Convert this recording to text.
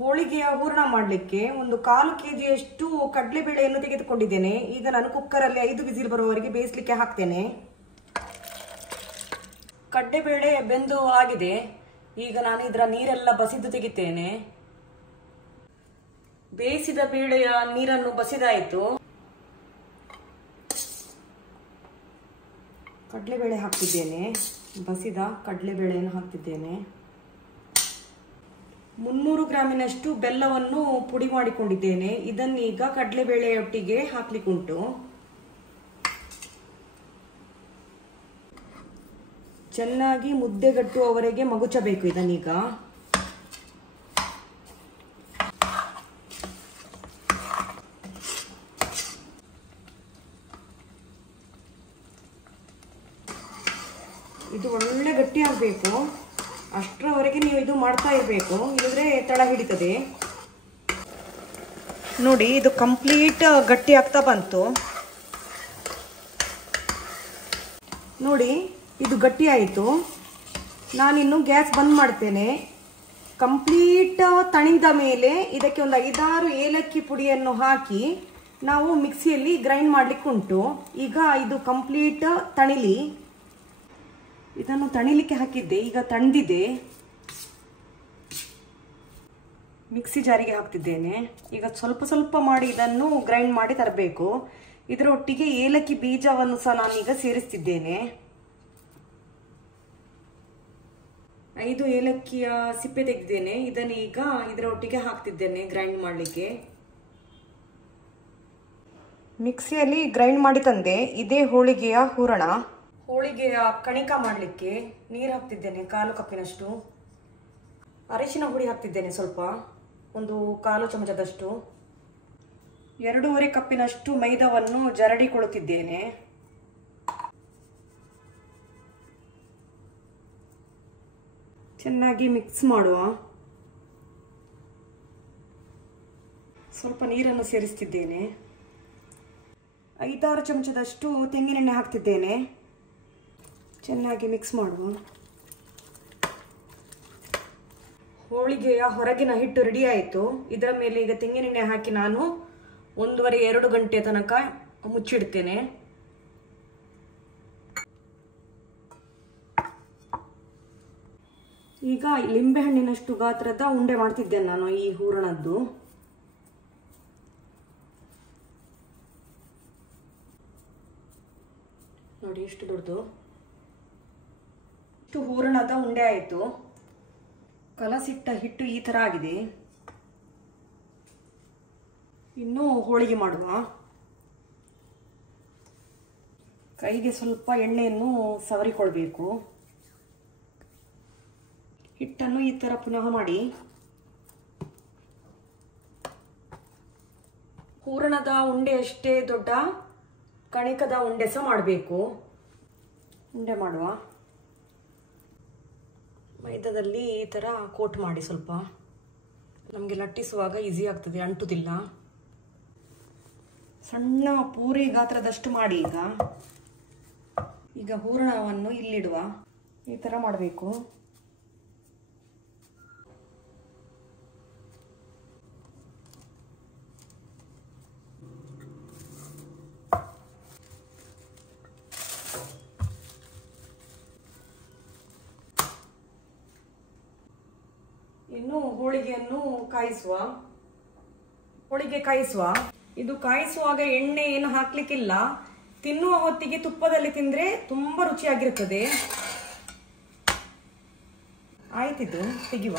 ಹೋಳಿಗೆಯ ಹೂರಣ ಮಾಡಲಿಕ್ಕೆ ಒಂದು 1/4 kg ಕಡಲೆಬೇಳೆಯನ್ನು ತೆಗೆದುಕೊಂಡಿದ್ದೇನೆ. ಈಗ ನಾನು ಕುಕ್ಕರಲ್ಲಿ 5 ವಿಸಿಲ್ ಬರುವವರೆಗೆ ಬೇಯಿಸಲಿಕ್ಕೆ ಹಾಕ್ತೇನೆ. ಕಡಲೆಬೇಳೆ ಬೆಂದು ಆಗಿದೆ. ಈಗ ನಾನು ಇದರ ನೀರೆಲ್ಲ ಬಸಿದು ತೆಗಿತೇನೆ. ಬೇಯಿಸಿದ ಬೇಳೆಯ ನೀರನ್ನು ಬಸಿದಾಯಿತು. ಕಡಲೆಬೇಳೆ ಹಾಕ್ತಿದ್ದೇನೆ. ಬಸಿದ ಕಡಲೆಬೇಳೆಯನ್ನು ಹಾಕ್ತಿದ್ದೇನೆ. 300 ಗ್ರಾಮಿನಷ್ಟು ಬೆಲ್ಲವನ್ನು ಪುಡಿ ಮಾಡಿಕೊಂಡಿದ್ದೇನೆ. ಇದನ್ನೀಗ ಕಡಲೆಬೇಳೆಯೊಟ್ಟಿಗೆ ಹಾಕ್ಲಿಕ್ಕುಂಟು. ಚೆನ್ನಾಗಿ ಮುದ್ದೆಗಟ್ಟುವವರೆಗೆ ಮಗುಚಬೇಕು ಇದನ್ನೀಗ. ಇದು ಒಳ್ಳೆ ಗಟ್ಟಿ ಆಗಬೇಕು. ಅಷ್ಟರವರೆಗೆ ನೀವು ಇದು ಮಾಡ್ತಾ ಇರಬೇಕು, ಇಲ್ಲದ್ರೆ ತಳ ಹಿಡಿತದೆ. ನೋಡಿ, ಇದು ಕಂಪ್ಲೀಟ್ ಗಟ್ಟಿ ಆಗ್ತಾ ಬಂತು. ನೋಡಿ, ಇದು ಗಟ್ಟಿ ಆಯಿತು. ನಾನಿನ್ನು ಗ್ಯಾಸ್ ಬಂದ್ ಮಾಡ್ತೇನೆ. ಕಂಪ್ಲೀಟ್ ತಣಿದ ಮೇಲೆ ಇದಕ್ಕೆ ಒಂದು 5-6 ಏಲಕ್ಕಿ ಪುಡಿಯನ್ನು ಹಾಕಿ ನಾವು ಮಿಕ್ಸಿಯಲ್ಲಿ ಗ್ರೈಂಡ್ ಮಾಡ್ಲಿಕ್ಕೆ ಉಂಟು. ಈಗ ಇದು ಕಂಪ್ಲೀಟ್ ತಣಿಲಿ. ಇದನ್ನು ತಣಿಲಿಕ್ಕೆ ಹಾಕಿದ್ದೆ, ಈಗ ತಣಿದಿದೆ. ಮಿಕ್ಸಿ ಜಾರಿಗೆ ಹಾಕ್ತಿದ್ದೇನೆ. ಈಗ ಸ್ವಲ್ಪ ಸ್ವಲ್ಪ ಮಾಡಿ ಇದನ್ನು ಗ್ರೈಂಡ್ ಮಾಡಿ ತರಬೇಕು. ಇದರ ಒಟ್ಟಿಗೆ ಏಲಕ್ಕಿ ಬೀಜವನ್ನು ಸಹ ನಾನೀಗ ಸೇರಿಸ್ತಿದ್ದೇನೆ. 5 ಏಲಕ್ಕಿಯ ಸಿಪ್ಪೆ ತೆಗೆದಿದ್ದೇನೆ. ಇದನ್ನು ಈಗ ಇದರ ಒಟ್ಟಿಗೆ ಹಾಕ್ತಿದ್ದೇನೆ ಗ್ರೈಂಡ್ ಮಾಡಲಿಕ್ಕೆ. ಮಿಕ್ಸಿಯಲ್ಲಿ ಗ್ರೈಂಡ್ ಮಾಡಿ ತಂದೆ. ಇದೇ ಹೋಳಿಗೆಯ ಹೂರಣ. ಹೋಳಿಗೆಯ ಕಣಿಕ ಮಾಡಲಿಕ್ಕೆ ನೀರು ಹಾಕ್ತಿದ್ದೇನೆ 1/4 ಕಪ್ಪಿನಷ್ಟು. ಅರಿಶಿನ ಹುಡಿ ಹಾಕ್ತಿದ್ದೇನೆ ಸ್ವಲ್ಪ, ಒಂದು 1/4 ಚಮಚದಷ್ಟು. 2.5 ಕಪ್ಪಿನಷ್ಟು ಮೈದಾವನ್ನು ಜರಡಿಕೊಳ್ಳುತ್ತಿದ್ದೇನೆ. ಚೆನ್ನಾಗಿ ಮಿಕ್ಸ್ ಮಾಡುವ. ಸ್ವಲ್ಪ ನೀರನ್ನು ಸೇರಿಸ್ತಿದ್ದೇನೆ. 5-6 ಚಮಚದಷ್ಟು ತೆಂಗಿನೆಣ್ಣೆ ಹಾಕ್ತಿದ್ದೇನೆ. ಚೆನ್ನಾಗಿ ಮಿಕ್ಸ್ ಮಾಡುವ. ಹೋಳಿಗೆಯ ಹೊರಗಿನ ಹಿಟ್ಟು ರೆಡಿ ಆಯಿತು. ಇದರ ಮೇಲೆ ಈಗ ತೆಂಗಿನೆಣ್ಣೆ ಹಾಕಿ ನಾನು 1.5-2 ಗಂಟೆ ತನಕ ಮುಚ್ಚಿಡ್ತೇನೆ. ಈಗ ಲಿಂಬೆಹಣ್ಣಿನಷ್ಟು ಗಾತ್ರದ ಉಂಡೆ ಮಾಡ್ತಿದ್ದೇನೆ ನಾನು ಈ ಹೂರಣದ್ದು. ನೋಡಿ, ಎಷ್ಟು ದೊಡ್ಡದು. ಇಷ್ಟು ಹೂರಣದ ಉಂಡೆ ಆಯಿತು. ಕಲಸಿಟ್ಟ ಹಿಟ್ಟು ಈ ತರ ಆಗಿದೆ. ಇನ್ನು ಹೋಳಿಗೆ ಮಾಡುವ. ಕೈಗೆ ಸ್ವಲ್ಪ ಎಣ್ಣೆಯನ್ನು ಸವರಿಕೊಳ್ಬೇಕು. ಹಿಟ್ಟನ್ನು ಈ ತರ ಪುನಃ ಮಾಡಿ. ಹೂರಣದ ಉಂಡೆ ಅಷ್ಟೇ ದೊಡ್ಡ ಕಣಿಕದ ಉಂಡೆ ಸಹ ಮಾಡಬೇಕು. ಉಂಡೆ ಮಾಡುವ. ಮೈದಾದಲ್ಲಿ ಈ ತರ ಕೋಟ್ ಮಾಡಿ. ಸ್ವಲ್ಪ ನಮಗೆ ಲಟ್ಟಿಸುವಾಗ ಈಸಿ ಆಗ್ತದೆ, ಅಂಟುದಿಲ್ಲ. ಸಣ್ಣ ಪೂರಿ ಗಾತ್ರದಷ್ಟು ಮಾಡಿ. ಈಗ ಹೂರಣವನ್ನು ಇಲ್ಲಿಡುವ. ಈ ತರ ಮಾಡಬೇಕು. ಇನ್ನು ಹೋಳಿಗೆಯನ್ನು ಕಾಯಿಸುವ. ಹೋಳಿಗೆ ಕಾಯಿಸುವ. ಇದು ಕಾಯಿಸುವಾಗ ಎಣ್ಣೆ ಏನು ಹಾಕ್ಲಿಕ್ಕಿಲ್ಲ. ತಿನ್ನುವ ಹೊತ್ತಿಗೆ ತುಪ್ಪದಲ್ಲಿ ತಿಂದ್ರೆ ತುಂಬಾ ರುಚಿಯಾಗಿರುತ್ತದೆ. ಆಯ್ತಿದು ತೆಗಿವ.